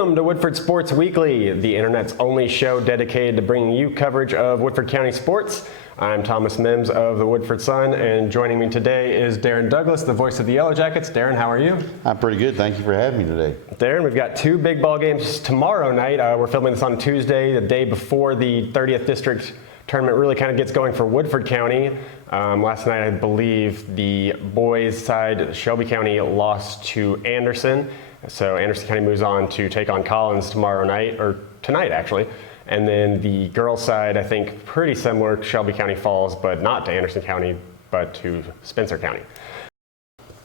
Welcome to Woodford Sports Weekly, the internet's only show dedicated to bringing you coverage of Woodford County sports. I'm Thomas Mims of the Woodford Sun, and joining me today is Darrin Douglas, the voice of the Yellow Jackets. Darrin, how are you? I'm pretty good. Thank you for having me today. Darrin, we've got two big ball games tomorrow night. We're filming this on Tuesday, the day before the 30th District tournament really kind of gets going for Woodford County. Last night, I believe the boys' side, Shelby County, lost to Anderson. So Anderson County moves on to take on Collins tomorrow night, or tonight actually. And then the girls' side, I think pretty similar. Shelby County falls, but not to Anderson County, but to Spencer County.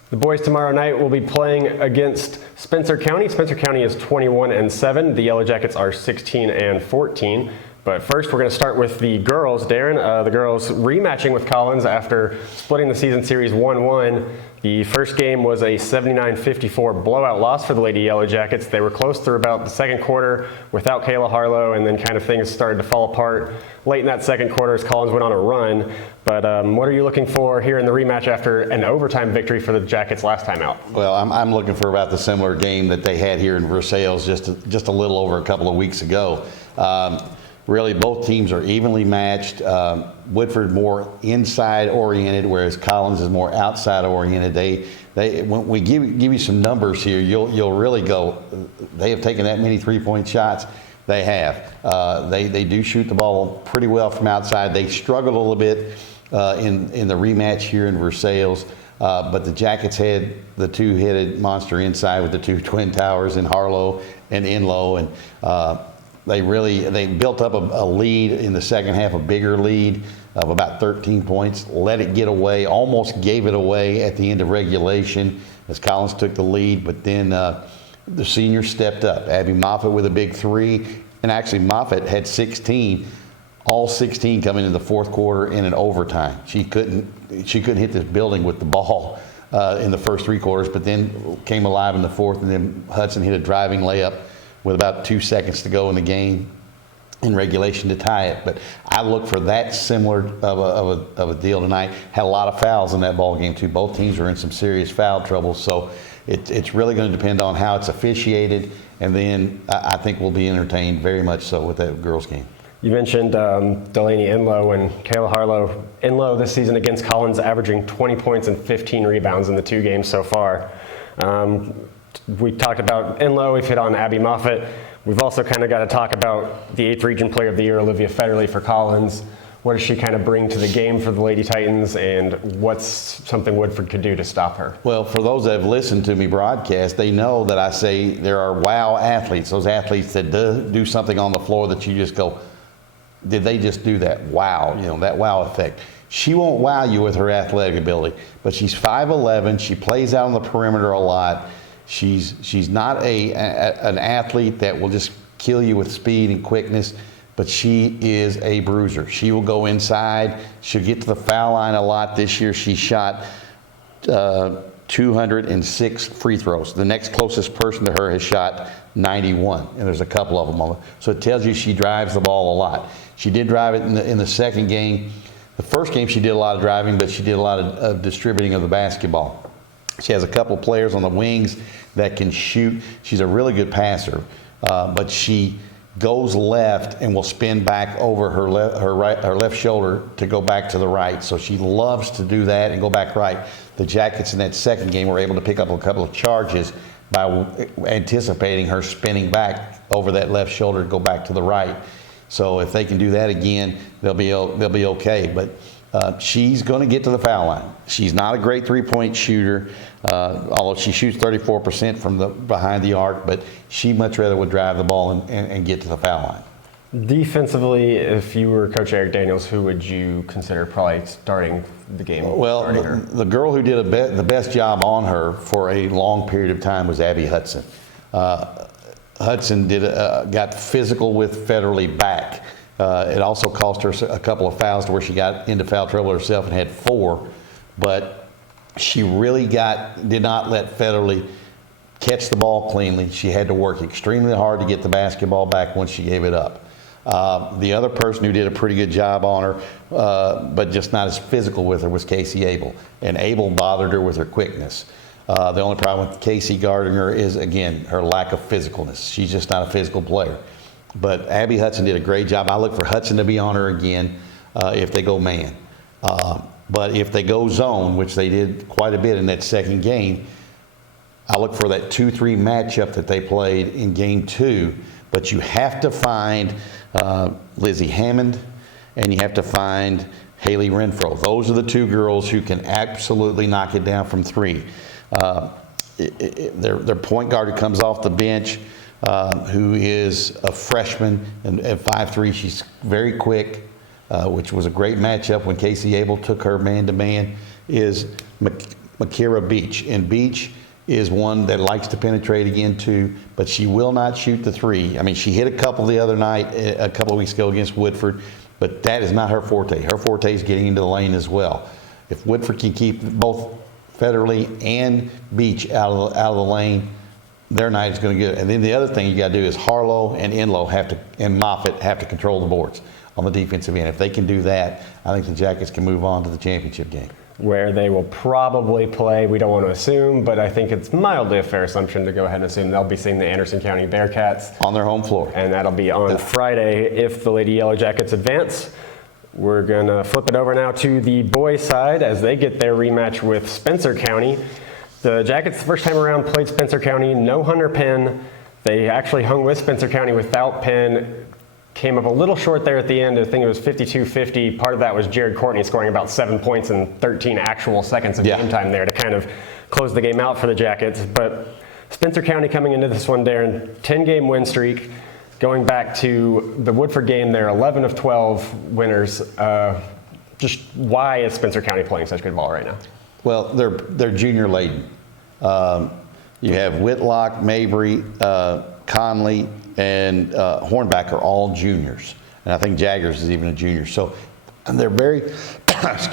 The boys tomorrow night will be playing against Spencer County. Spencer County is 21-7. The Yellow Jackets are 16-14. But first, we're going to start with the girls. Darrin, the girls rematching with Collins after splitting the season series 1-1. The first game was a 79-54 blowout loss for the Lady Yellow Jackets. They were close through about the second quarter without Kayla Harlow, and then kind of things started to fall apart late in that second quarter as Collins went on a run. But what are you looking for here in the rematch after an overtime victory for the Jackets last time out? Well, I'm looking for about the similar game that they had here in Versailles just a little over a couple of weeks ago. Really, both teams are evenly matched. Woodford more inside oriented, whereas Collins is more outside oriented. When we give you some numbers here, you'll really go, they have taken that many 3-point shots. They have. They do shoot the ball pretty well from outside. They struggled a little bit in the rematch here in Versailles, but the Jackets had the two-headed monster inside with the two twin towers in Harlow and Enlow, and they built up a lead in the second half, a bigger lead of about 13 points, let it get away, almost gave it away at the end of regulation as Collins took the lead, but then the seniors stepped up. Abby Moffitt with a big three, and actually Moffitt had 16, all 16 coming in the fourth quarter in an overtime. She couldn't hit this building with the ball in the first three quarters, but then came alive in the fourth, and then Hudson hit a driving layup with about 2 seconds to go in the game in regulation to tie it. But I look for that similar of a deal tonight. Had a lot of fouls in that ball game too. Both teams are in some serious foul trouble, so it's really going to depend on how it's officiated, and then I think we'll be entertained very much so with that girls game. You mentioned Delaney Enlow and Kayla Harlow. Enlow this season against Collins averaging 20 points and 15 rebounds in the two games so far. We talked about Enlow, we've hit on Abby Moffitt. We've also kind of got to talk about the 8th Region Player of the Year, Olivia Federley for Collins. What does she kind of bring to the game for the Lady Titans, and what's something Woodford could do to stop her? Well, for those that have listened to me broadcast, they know that I say there are wow athletes, those athletes that do something on the floor that you just go, did they just do that? Wow, that wow effect. She won't wow you with her athletic ability, but she's 5'11", she plays out on the perimeter a lot. She's not an athlete that will just kill you with speed and quickness, but she is a bruiser. She will go inside. She'll get to the foul line a lot. This year she shot 206 free throws. The next closest person to her has shot 91, and there's a couple of them on it. So it tells you she drives the ball a lot. She did drive it in the second game. The first game she did a lot of driving, but she did a lot of distributing of the basketball. She has a couple players on the wings that can shoot. She's a really good passer, but she goes left and will spin back over her left shoulder to go back to the right. So she loves to do that and go back right. The Jackets in that second game were able to pick up a couple of charges by anticipating her spinning back over that left shoulder to go back to the right. So if they can do that again, they'll be okay. But she's going to get to the foul line. She's not a great three-point shooter, although she shoots 34% from behind the arc, but she much rather would drive the ball and get to the foul line. Defensively, if you were Coach Eric Daniels, who would you consider probably starting the game? Well, the girl who did the best job on her for a long period of time was Abby Hudson. Hudson got physical with Federley back. It also cost her a couple of fouls to where she got into foul trouble herself and had 4, but she really did not let Federley catch the ball cleanly. She had to work extremely hard to get the basketball back once she gave it up. The other person who did a pretty good job on her, but just not as physical with her, was Casey Abel. And Abel bothered her with her quickness. The only problem with Casey Gardner is, again, her lack of physicalness. She's just not a physical player. But Abby Hudson did a great job. I look for Hudson to be on her again if they go man. But if they go zone, which they did quite a bit in that second game, I look for that 2-3 matchup that they played in game 2. But you have to find Lizzie Hammond and you have to find Haley Renfro. Those are the two girls who can absolutely knock it down from 3. Their point guard who comes off the bench, who is a freshman and at 5'3", she's very quick, which was a great matchup when Casey Abel took her man-to-man, is Makira Beach. And Beach is one that likes to penetrate again too, but she will not shoot the 3. I mean, she hit a couple the other night, a couple of weeks ago against Woodford, but that is not her forte. Her forte is getting into the lane as well. If Woodford can keep both Federley and Beach out of the lane, their night is going to get it. And then the other thing you got to do is Harlow and Enlow and Moffitt have to control the boards on the defensive end. If they can do that, I think the Jackets can move on to the championship game. Where they will probably play, we don't want to assume, but I think it's mildly a fair assumption to go ahead and assume they'll be seeing the Anderson County Bearcats. On their home floor. And that'll be on Friday if the Lady Yellow Jackets advance. We're going to flip it over now to the boys' side as they get their rematch with Spencer County. The Jackets, the first time around, played Spencer County, no Hunter Penn. They actually hung with Spencer County without Penn. Came up a little short there at the end. I think it was 52-50. Part of that was Jared Courtney scoring about 7 points in 13 actual seconds of game time there to kind of close the game out for the Jackets. But Spencer County coming into this one, Darrin, 10-game win streak. Going back to the Woodford game, they're 11 of 12 winners. Just why is Spencer County playing such good ball right now? Well, they're junior laden. You have Whitlock, Mabry, Conley, and Hornback are all juniors, and I think Jaggers is even a junior. So, and they're very,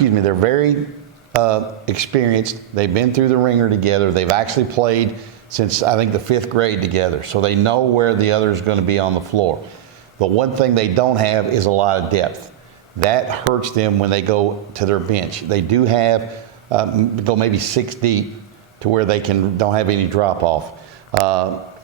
they're very experienced. They've been through the ringer together. They've actually played since I think the 5th grade together, so they know where the other is going to be on the floor. The one thing they don't have is a lot of depth. That hurts them when they go to their bench. They do have go maybe 6 deep to where they don't have any drop off.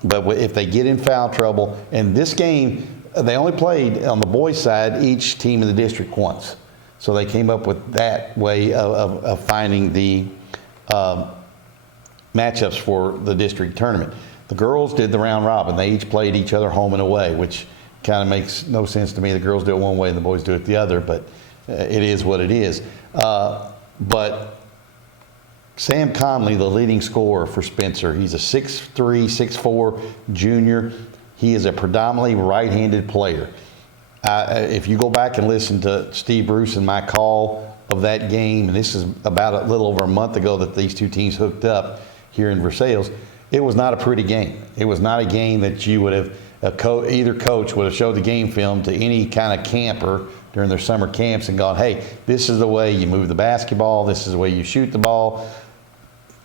But if they get in foul trouble, and this game, they only played on the boys' side each team in the district once. So they came up with that way of finding the matchups for the district tournament. The girls did the round robin. They each played each other home and away, which kind of makes no sense to me. The girls do it one way and the boys do it the other, but it is what it is. But Sam Conley, the leading scorer for Spencer, he's a 6'3", 6'4" junior. He is a predominantly right-handed player. If you go back and listen to Steve Bruce and my call of that game, and this is about a little over a month ago that these two teams hooked up here in Versailles, it was not a pretty game. It was not a game that you would have, either coach would have showed the game film to any kind of camper during their summer camps and gone, hey, this is the way you move the basketball, this is the way you shoot the ball.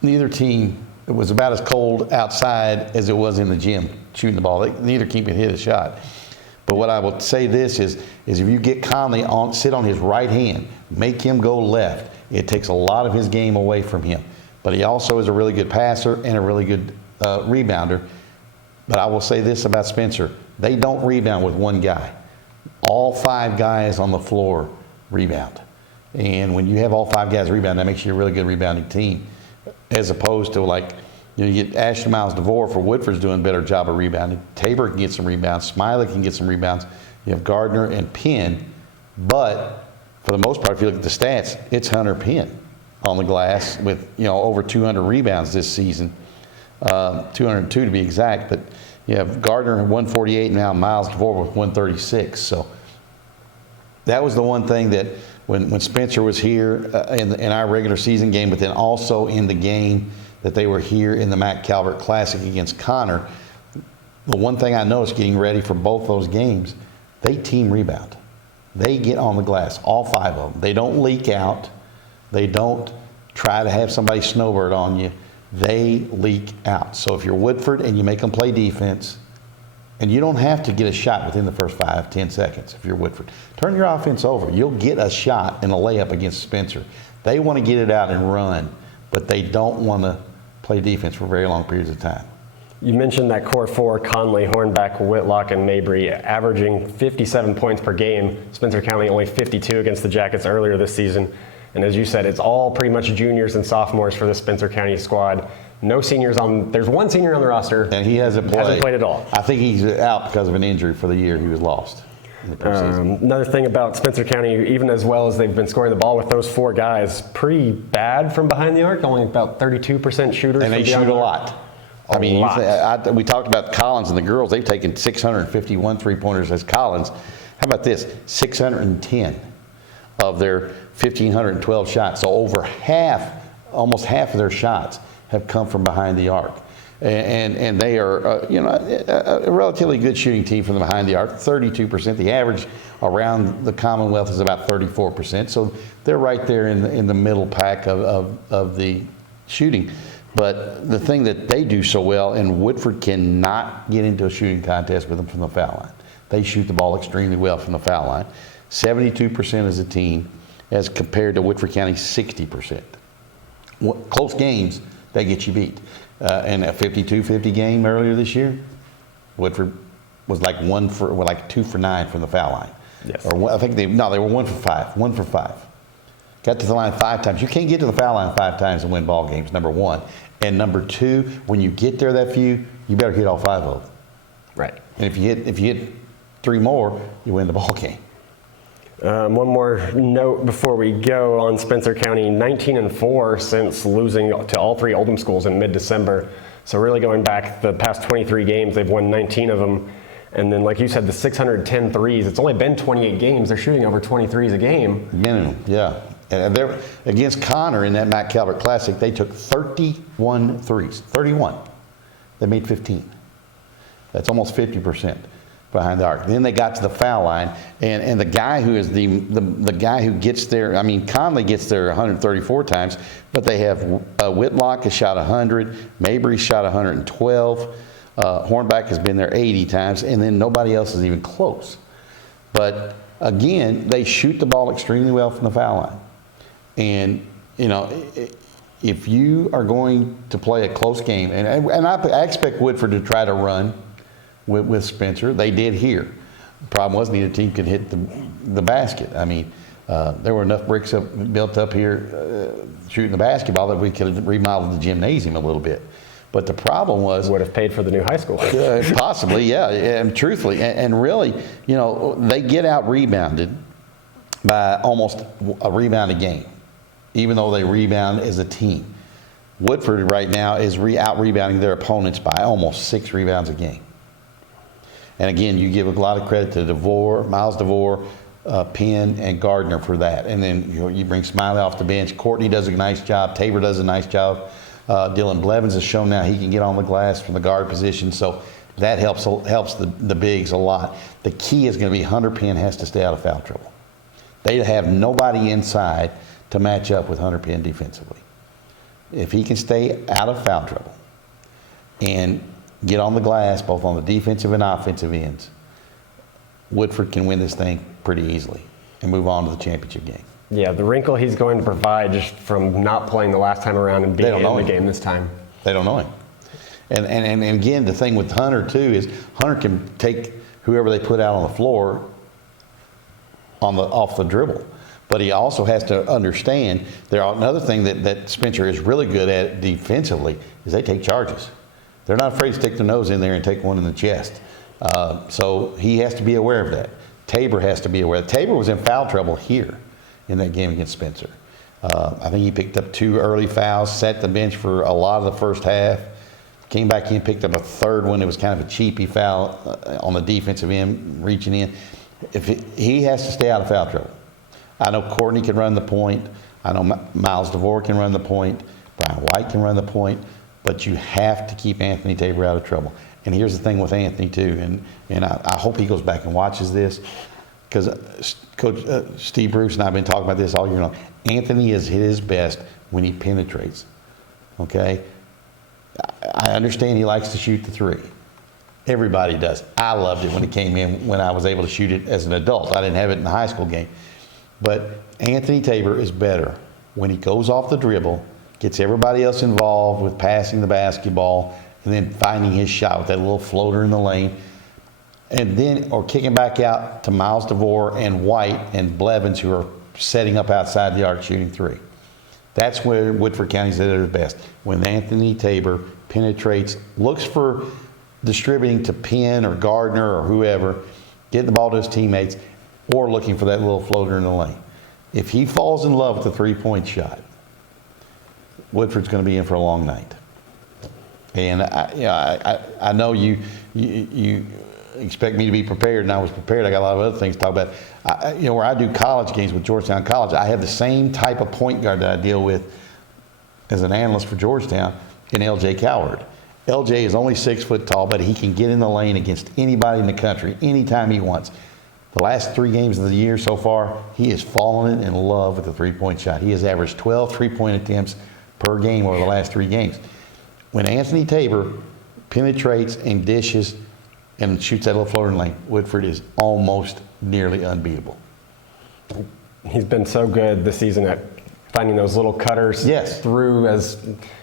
Neither team, it was about as cold outside as it was in the gym shooting the ball. Neither team could hit a shot. But what I would say this is if you get Conley sit on his right hand, make him go left, it takes a lot of his game away from him. But he also is a really good passer and a really good rebounder. But I will say this about Spencer. They don't rebound with one guy. All 5 guys on the floor rebound. And when you have all 5 guys rebound, that makes you a really good rebounding team. As opposed to you get Ashley Miles DeVore for Woodford's doing a better job of rebounding. Tabor can get some rebounds. Smiley can get some rebounds. You have Gardner and Penn. But for the most part, if you look at the stats, it's Hunter Penn on the glass with over 200 rebounds this season. 202 to be exact. But you have Gardner at 148 now, Miles DeVore with 136. So that was the one thing that when Spencer was here in our regular season game, but then also in the game that they were here in the Mac Calvert Classic against Connor, the one thing I noticed getting ready for both those games, they team rebound. They get on the glass, all 5 of them. They don't leak out. They don't try to have somebody snowbird on you. They leak out. So if you're Woodford and you make them play defense, and you don't have to get a shot within the first 5-10 seconds if you're Woodford. Turn your offense over. You'll get a shot and a layup against Spencer. They want to get it out and run, but they don't want to play defense for very long periods of time. You mentioned that core four, Conley, Hornbeck, Whitlock, and Mabry, averaging 57 points per game. Spencer County only 52 against the Jackets earlier this season. And as you said, it's all pretty much juniors and sophomores for the Spencer County squad. No seniors on. There's one senior on the roster, and he hasn't played at all. I think he's out because of an injury for the year. He was lost in the preseason. Another thing about Spencer County, even as well as they've been scoring the ball with those four guys, pretty bad from behind the arc. Only about 32% shooters. And they shoot a lot. I mean, we talked about Collins and the girls. They've taken 651 three-pointers as Collins. How about this? 610 of their 1,512 shots. So over half, almost half of their shots have come from behind the arc. And they are, a relatively good shooting team from the behind the arc, 32%. The average around the Commonwealth is about 34%. So they're right there in the middle pack of the shooting. But the thing that they do so well, and Woodford cannot get into a shooting contest with them from the foul line. They shoot the ball extremely well from the foul line. 72% as a team, as compared to Woodford County's 60%. Close games, they get you beat. In a 52-50 game earlier this year, Woodford was like 2 for 9 from the foul line. Yes. Or I think they were 1 for 5. 1 for 5. Got to the line 5 times. You can't get to the foul line 5 times and win ball games, number one. And number two, when you get there that few, you better hit all 5 of them. Right. And if you hit 3 more, you win the ball game. One more note before we go on Spencer County, 19-4 since losing to all 3 Oldham schools in mid-December. So really going back the past 23 games, they've won 19 of them. And then, like you said, the 610 threes. It's only been 28 games. They're shooting over 20 threes a game. Minimum, yeah. And they're, against Connor in that Matt Calvert Classic, they took 31 threes. 31. They made 15. That's almost 50%. Behind the arc. Then they got to the foul line, and the guy who is the guy who gets there, I mean, Conley gets there 134 times, but they have Whitlock has shot 100, Mabry shot 112, Hornbeck has been there 80 times, and then nobody else is even close. But again, they shoot the ball extremely well from the foul line. And, if you are going to play a close game, and I expect Woodford to try to run with Spencer. They did here. The problem was neither team could hit the basket. I mean, there were enough bricks built up here shooting the basketball that we could have remodeled the gymnasium a little bit. But the problem was... Would have paid for the new high school. Possibly, yeah, and truthfully. And really, they get out-rebounded by almost a rebound a game, even though they rebound as a team. Woodford right now is out-rebounding their opponents by almost 6 rebounds a game. And again, you give a lot of credit to DeVore, Miles DeVore, Penn, and Gardner for that. And then you bring Smiley off the bench. Courtney does a nice job. Tabor does a nice job. Dylan Blevins has shown now he can get on the glass from the guard position. So that helps the bigs a lot. The key is going to be Hunter Penn has to stay out of foul trouble. They have nobody inside to match up with Hunter Penn defensively. If he can stay out of foul trouble and get on the glass, both on the defensive and offensive ends, Woodford can win this thing pretty easily and move on to the championship game. Yeah, the wrinkle he's going to provide just from not playing the last time around and being in the game this time. They don't know him. And again, the thing with Hunter, too, is Hunter can take whoever they put out on the floor off the dribble. But he also has to understand, another thing that Spencer is really good at defensively is they take charges. They're not afraid to stick their nose in there and take one in the chest. So he has to be aware of that. Tabor has to be aware. Tabor was in foul trouble here in that game against Spencer. I think he picked up 2 early fouls, sat the bench for a lot of the first half, came back in, picked up a third one. It was kind of a cheapy foul on the defensive end, reaching in. He has to stay out of foul trouble. I know Courtney can run the point. I know Miles DeVore can run the point. Brian White can run the point. But you have to keep Anthony Tabor out of trouble. And here's the thing with Anthony, too, and I hope he goes back and watches this, because Coach Steve Bruce and I have been talking about this all year long. Anthony is hit his best when he penetrates, okay? I understand he likes to shoot the 3. Everybody does. I loved it when it came in, when I was able to shoot it as an adult. I didn't have it in the high school game. But Anthony Tabor is better when he goes off the dribble, gets everybody else involved with passing the basketball, and then finding his shot with that little floater in the lane. And then, or kicking back out to Miles DeVore and White and Blevins, who are setting up outside the arc shooting three. That's where Woodford County's at their best. When Anthony Tabor penetrates, looks for distributing to Penn or Gardner or whoever, getting the ball to his teammates, or looking for that little floater in the lane. If he falls in love with the three-point shot, Woodford's going to be in for a long night. And I know you expect me to be prepared, and I was prepared. I got a lot of other things to talk about. Where I do college games with Georgetown College, I have the same type of point guard that I deal with as an analyst for Georgetown in L.J. Coward. L.J. is only 6 foot tall, but he can get in the lane against anybody in the country anytime he wants. The last 3 games of the year so far, he has fallen in love with the three-point shot. He has averaged 12 three-point attempts per game over the last 3 games. When Anthony Tabor penetrates and dishes and shoots that little floater in the lane, Woodford is almost nearly unbeatable. He's been so good this season at finding those little cutters through as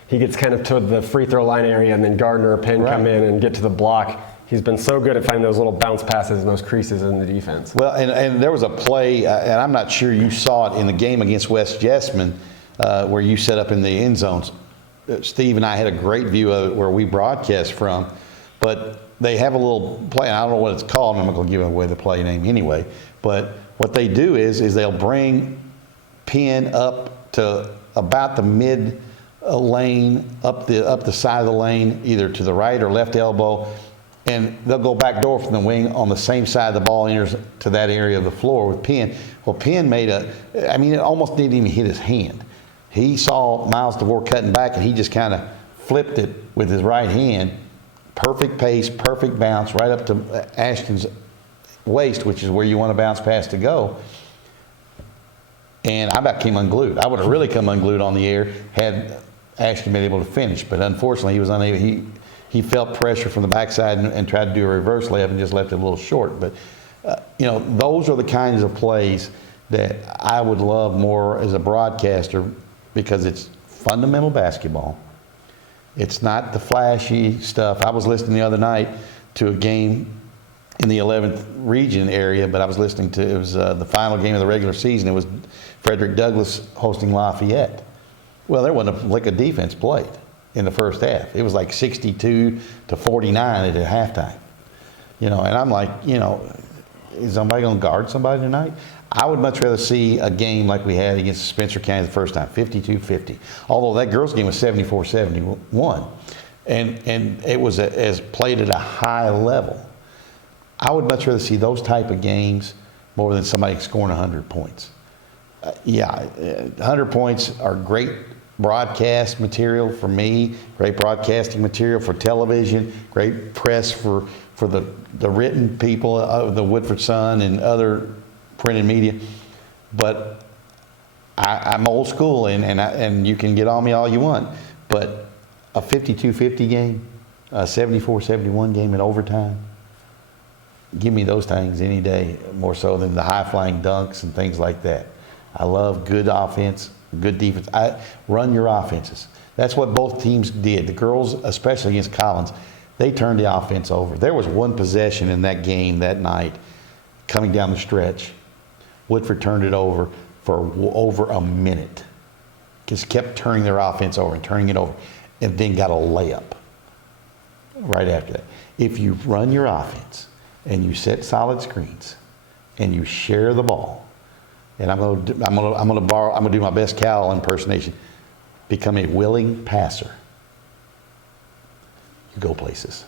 he gets kind of to the free throw line area, and then Gardner or Penn come in and get to the block. He's been so good at finding those little bounce passes and those creases in the defense. Well, and there was a play, and I'm not sure you saw it in the game against West Jessamine, where you set up in the end zones. Steve and I had a great view of it where we broadcast from, but they have a little play, and I don't know what it's called. I'm not going to give away the play name anyway. But what they do is they'll bring Penn up to about the mid lane, up the side of the lane, either to the right or left elbow, and they'll go back door from the wing on the same side the ball enters to that area of the floor with Penn. Well, Penn it almost didn't even hit his hand. He saw Miles DeVore cutting back, and he just kind of flipped it with his right hand. Perfect pace, perfect bounce, right up to Ashton's waist, which is where you want a bounce pass to go. And I about came unglued. I would have really come unglued on the air had Ashton been able to finish, but unfortunately he was unable. He felt pressure from the backside and tried to do a reverse layup and just left it a little short. But those are the kinds of plays that I would love more as a broadcaster, because it's fundamental basketball. It's not the flashy stuff. I was listening the other night to a game in the 11th region area, but I was listening to, it was the final game of the regular season. It was Frederick Douglass hosting Lafayette. Well, there wasn't a lick of defense played in the first half. It was like 62-49 at halftime. And I'm like, is somebody going to guard somebody tonight? I would much rather see a game like we had against Spencer County the first time, 52-50. Although that girls' game was 74-71, and it was as played at a high level. I would much rather see those type of games more than somebody scoring 100 points. 100 points are great broadcast material for me, great broadcasting material for television, great press for the written people of the Woodford Sun and other printed media. But I'm old school, and you can get on me all you want, but a 52-50 game, a 74-71 game in overtime, give me those things any day, more so than the high-flying dunks and things like that. I love good offense, good defense. Run your offenses. That's what both teams did. The girls, especially against Collins, they turned the offense over. There was one possession in that game that night coming down the stretch. Woodford turned it over for over a minute. Just kept turning their offense over and turning it over, and then got a layup right after that. If you run your offense and you set solid screens and you share the ball, and I'm going to do my best Cal impersonation, become a willing passer, you go places.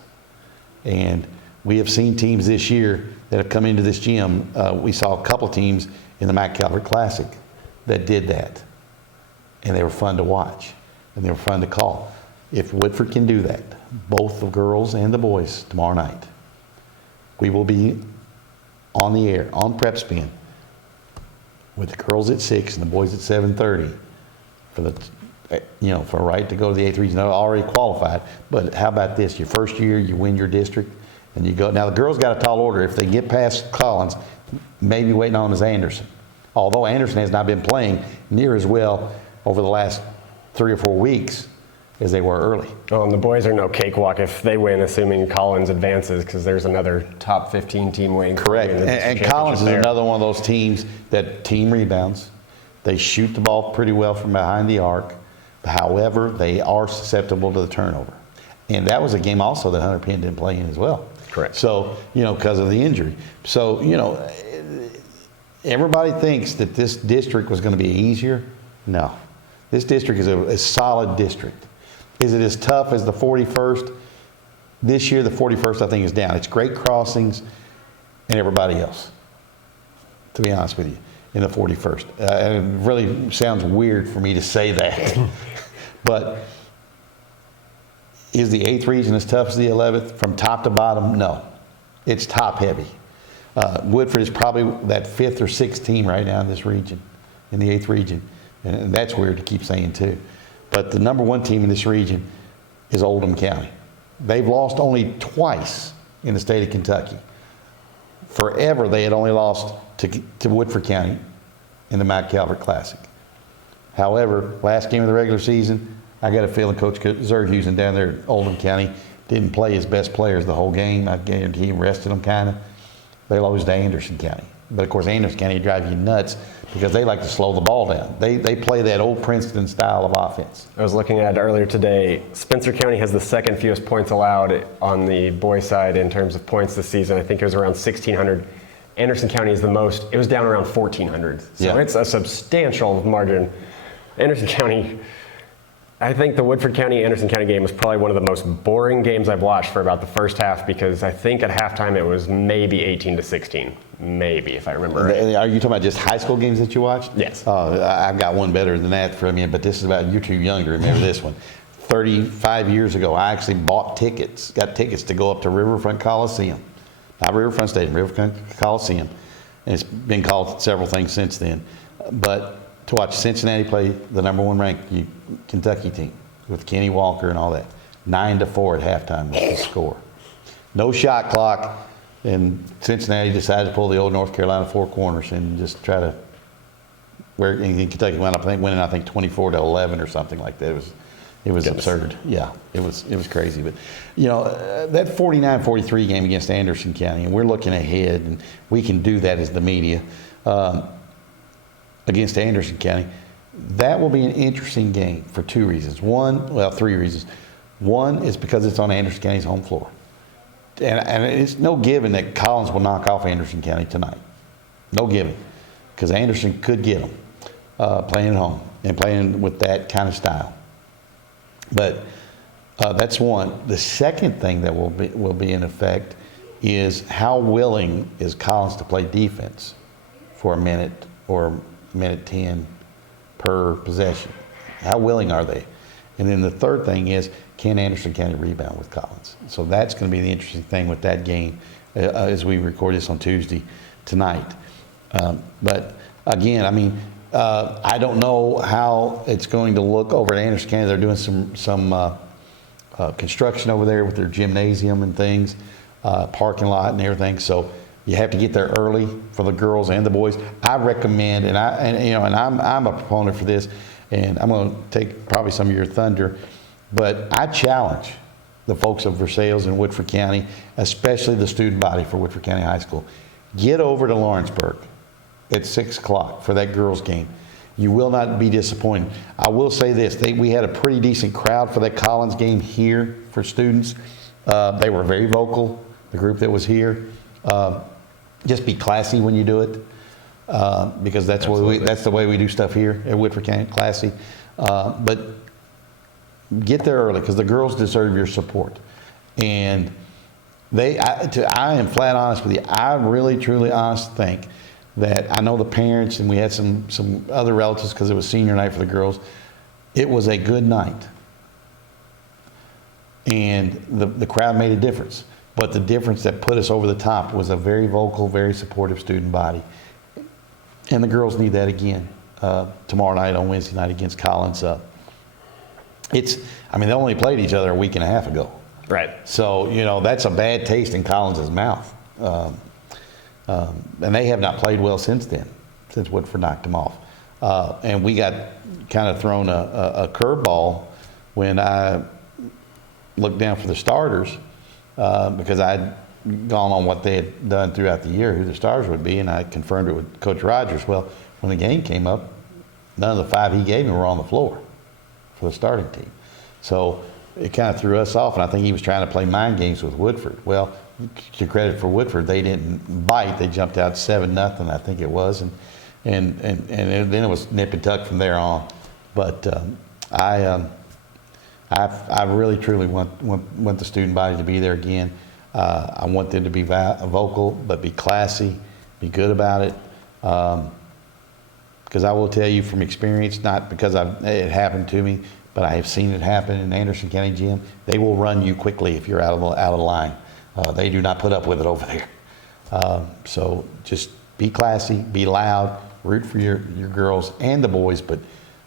And we have seen teams this year that have come into this gym. We saw a couple teams in the Mac Calvert Classic that did that. And they were fun to watch. And they were fun to call. If Woodford can do that, both the girls and the boys tomorrow night, we will be on the air, on Prep Spin, with the girls at 6 and the boys at 7:30 for a right to go to the 8th region. They're already qualified. But how about this? Your first year, you win your district, and you go. Now, the girls got a tall order. If they get past Collins, maybe waiting on is Anderson. Although Anderson has not been playing near as well over the last 3 or 4 weeks as they were early. Well, and the boys are no cakewalk if they win, assuming Collins advances, because there's another top 15 team waiting. Correct. And Collins is another one of those teams that team rebounds. They shoot the ball pretty well from behind the arc. However, they are susceptible to the turnover. And that was a game also that Hunter Penn didn't play in as well. Correct. So, because of the injury. So, everybody thinks that this district was going to be easier. No. This district is a solid district. Is it as tough as the 41st? This year, the 41st, I think, is down. It's Great Crossings and everybody else, to be honest with you, in the 41st. And it really sounds weird for me to say that. But is the 8th region as tough as the 11th? From top to bottom, no. It's top heavy. Woodford is probably that 5th or 6th team right now in this region, in the 8th region. And that's weird to keep saying too. But the number 1 team in this region is Oldham County. They've lost only twice in the state of Kentucky. Forever, they had only lost to Woodford County in the Mount Calvert Classic. However, last game of the regular season, I got a feeling Coach Zerhusen down there at Oldham County didn't play his best players the whole game. I guarantee he rested them kind of. They lost to Anderson County. But of course, Anderson County drive you nuts because they like to slow the ball down. They play that old Princeton style of offense. I was looking at it earlier today. Spencer County has the second fewest points allowed on the boys' side in terms of points this season. I think it was around 1,600. Anderson County is the most. It was down around 1,400. So It's a substantial margin. Anderson County, I think the Woodford County-Anderson County game was probably one of the most boring games I've watched for about the first half, because I think at halftime it was maybe 18-16. Maybe, if I remember right. Are you talking about just high school games that you watched? Yes. I've got one better than that from you, but this is about, you're too young to remember this one. 35 years ago, I actually got tickets to go up to Riverfront Coliseum. Not Riverfront Stadium, Riverfront Coliseum. And it's been called several things since then. But to watch Cincinnati play the number 1 ranked Kentucky team with Kenny Walker and all that. 9-4 at halftime was the score. No shot clock, and Cincinnati decided to pull the old North Carolina Four Corners and just try to, where in Kentucky wound up winning 24-11 or something like that. It was absurd. Yeah, it was crazy. But that 49-43 game against Anderson County, and we're looking ahead, and we can do that as the media. Against Anderson County, that will be an interesting game for 2 reasons. 3 reasons. One is because it's on Anderson County's home floor. And it's no given that Collins will knock off Anderson County tonight. No given. Because Anderson could get them playing at home and playing with that kind of style. But that's one. The second thing that will be in effect is how willing is Collins to play defense for a minute or minute 10 per possession. How willing are they? And then the third thing is, can Anderson County rebound with Collins? So that's going to be the interesting thing with that game as we record this on Tuesday tonight. But again, I don't know how it's going to look over at Anderson County. They're doing some construction over there with their gymnasium and things, parking lot and everything. So you have to get there early for the girls and the boys. I recommend, and I'm a proponent for this, and I'm going to take probably some of your thunder, but I challenge the folks of Versailles and Woodford County, especially the student body for Woodford County High School. Get over to Lawrenceburg at 6 o'clock for that girls' game. You will not be disappointed. I will say this, we had a pretty decent crowd for that Collins game here for students. They were very vocal, the group that was here. Just be classy when you do it, because that's the way we do stuff here at Woodford County, classy. But get there early, because the girls deserve your support. And I am flat honest with you. I really, truly, honestly think that, I know the parents, and we had some other relatives because it was senior night for the girls. It was a good night, and the crowd made a difference. But the difference that put us over the top was a very vocal, very supportive student body. And the girls need that again tomorrow night on Wednesday night against Collins. They only played each other a week and a half ago. Right. So, that's a bad taste in Collins' mouth. And they have not played well since then, since Woodford knocked them off. And we got kind of thrown a curveball when I looked down for the starters because I'd gone on what they had done throughout the year, who the stars would be, and I confirmed it with Coach Rogers. Well, when the game came up, none of the 5 he gave me were on the floor for the starting team. So it kind of threw us off, and I think he was trying to play mind games with Woodford. Well, to credit for Woodford, they didn't bite. They jumped out 7-0, I think it was, and then it was nip and tuck from there on. But I really truly want the student body to be there again. I want them to be vocal, but be classy, be good about it. Because I will tell you from experience, not because it happened to me, but I have seen it happen in Anderson County Gym. They will run you quickly if you're out of the line. They do not put up with it over there. So just be classy, be loud, root for your girls and the boys, but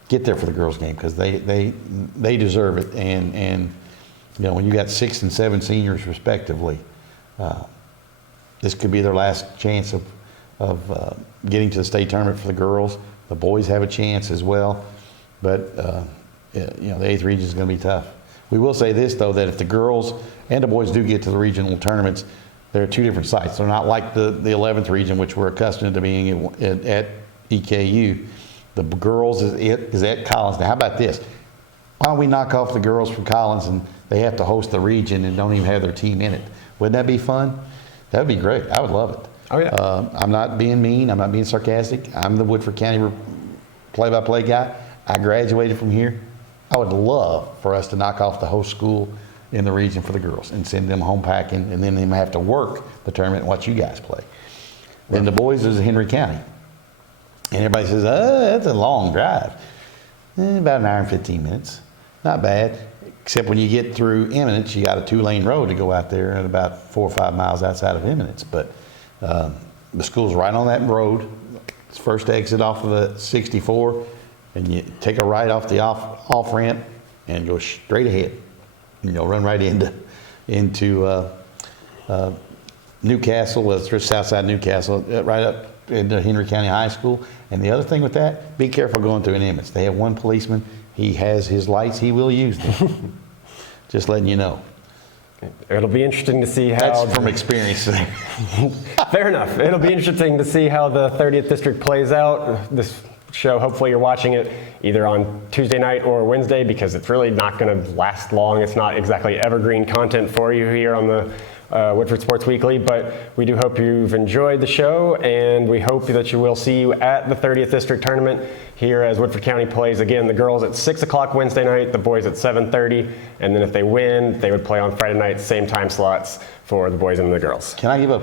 get there for the girls' game because they deserve it. And you know, when you got 6 and 7 seniors respectively, this could be their last chance of getting to the state tournament for the girls. The boys have a chance as well, but you know, the 8th region is going to be tough. We will say this though, that if the girls and the boys do get to the regional tournaments, they're 2 different sites. They're not like the 11th region, which we're accustomed to being at EKU. The girls is at Collins. Now, how about this? Why don't we knock off the girls from Collins and they have to host the region and don't even have their team in it? Wouldn't that be fun? That would be great. I would love it. Oh, yeah. I'm not being mean. I'm not being sarcastic. I'm the Woodford County play-by-play guy. I graduated from here. I would love for us to knock off the host school in the region for the girls and send them home packing, and then them have to work the tournament and watch you guys play. Then the boys is Henry County. And everybody says, that's a long drive. About an hour and 15 minutes. Not bad. Except when you get through Eminence, you got a 2-lane road to go out there and about 4 or 5 miles outside of Eminence. But the school's right on that road. It's first exit off of the 64, and you take a right off the off ramp and go straight ahead. And you'll run right into Newcastle. Well, it's just south side Newcastle, right up into Henry County High School. And the other thing with that, be careful going through an Emmets. They have one policeman. He has his lights. He will use them. Just letting you know. It'll be interesting to see how... That's from experience. Fair enough. It'll be interesting to see how the 30th District plays out. This show, hopefully you're watching it either on Tuesday night or Wednesday because it's really not going to last long. It's not exactly evergreen content for you here on the Woodford Sports Weekly, but we do hope you've enjoyed the show, and we hope that you will see you at the 30th District Tournament here as Woodford County plays again the girls at 6 o'clock Wednesday night, the boys at 7:30, and then if they win, they would play on Friday night, same time slots for the boys and the girls. Can I give a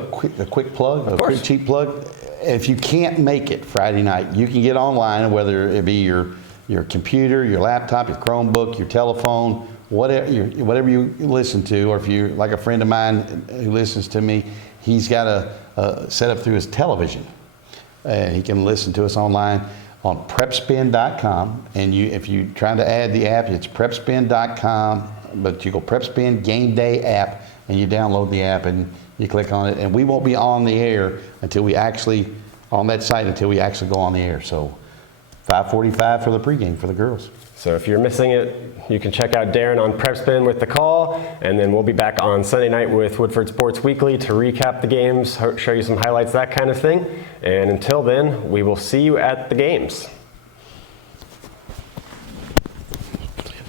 quick plug, a quick cheap plug? If you can't make it Friday night, you can get online, whether it be your computer, your laptop, your Chromebook, your telephone, whatever you listen to, or if you're like a friend of mine who listens to me, he's got a setup through his television. He can listen to us online on prepspin.com, and if you try to add the app, it's prepspin.com, but you go Prepspin Game Day app, and you download the app and you click on it, and we won't be on the air until we actually go on the air. So 5:45 for the pregame for the girls. So if you're missing it, you can check out Darrin on PrepSpin with the call, and then we'll be back on Sunday night with Woodford Sports Weekly to recap the games, show you some highlights, that kind of thing. And until then, we will see you at the games.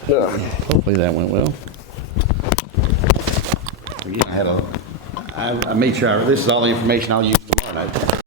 Hopefully that went well. I made sure this is all the information I'll use tomorrow night.